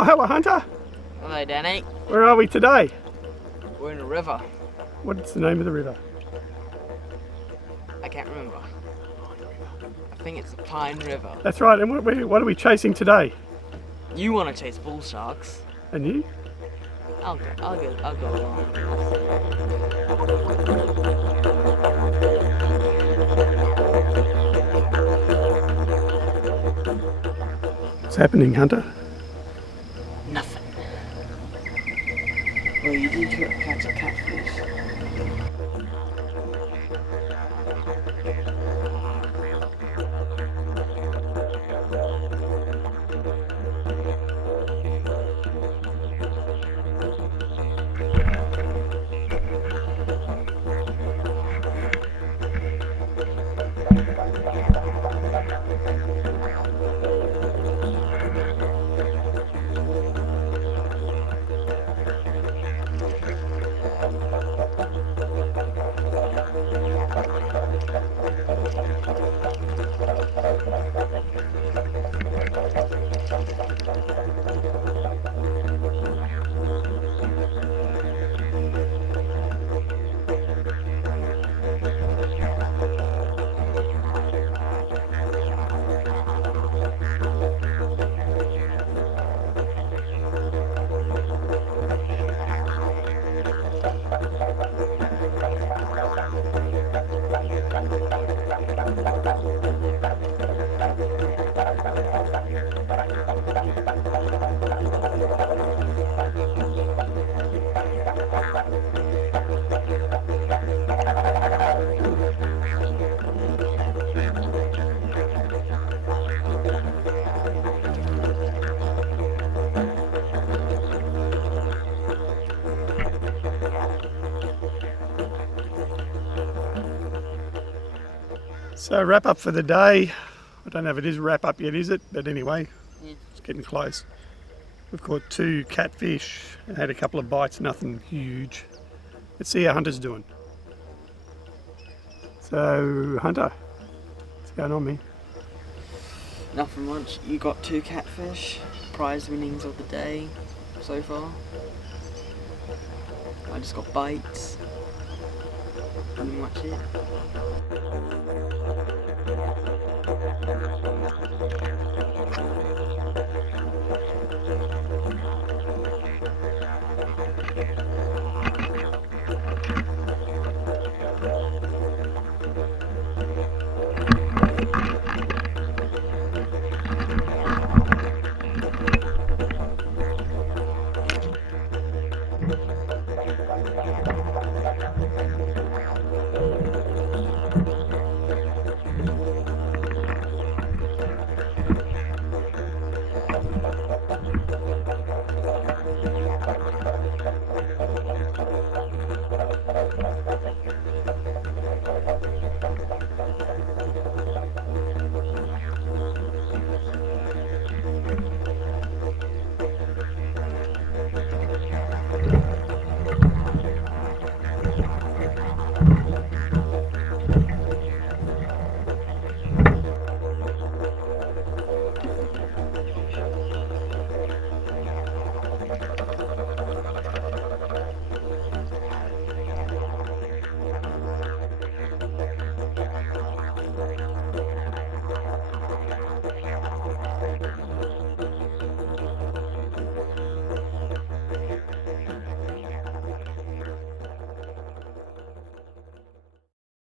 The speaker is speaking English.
Oh, hello Hunter. Hello Danny. Where are we today? We're in a river. What's the name of the river? I can't remember. I think it's the Pine River. That's right, and what are we chasing today? You want to chase bull sharks. And you? I'll go along. What's happening, Hunter? Nothing. Well, you did catch a catfish. So wrap up for the day. I don't know if it is wrap up yet, is it? But anyway, Yeah. it's getting close. We've caught 2 catfish and had a couple of bites, nothing huge. Let's see how Hunter's doing. So, Hunter, what's going on, man? Nothing much. You got 2 catfish. Prize winnings of the day so far. I just got bites. Pretty much it.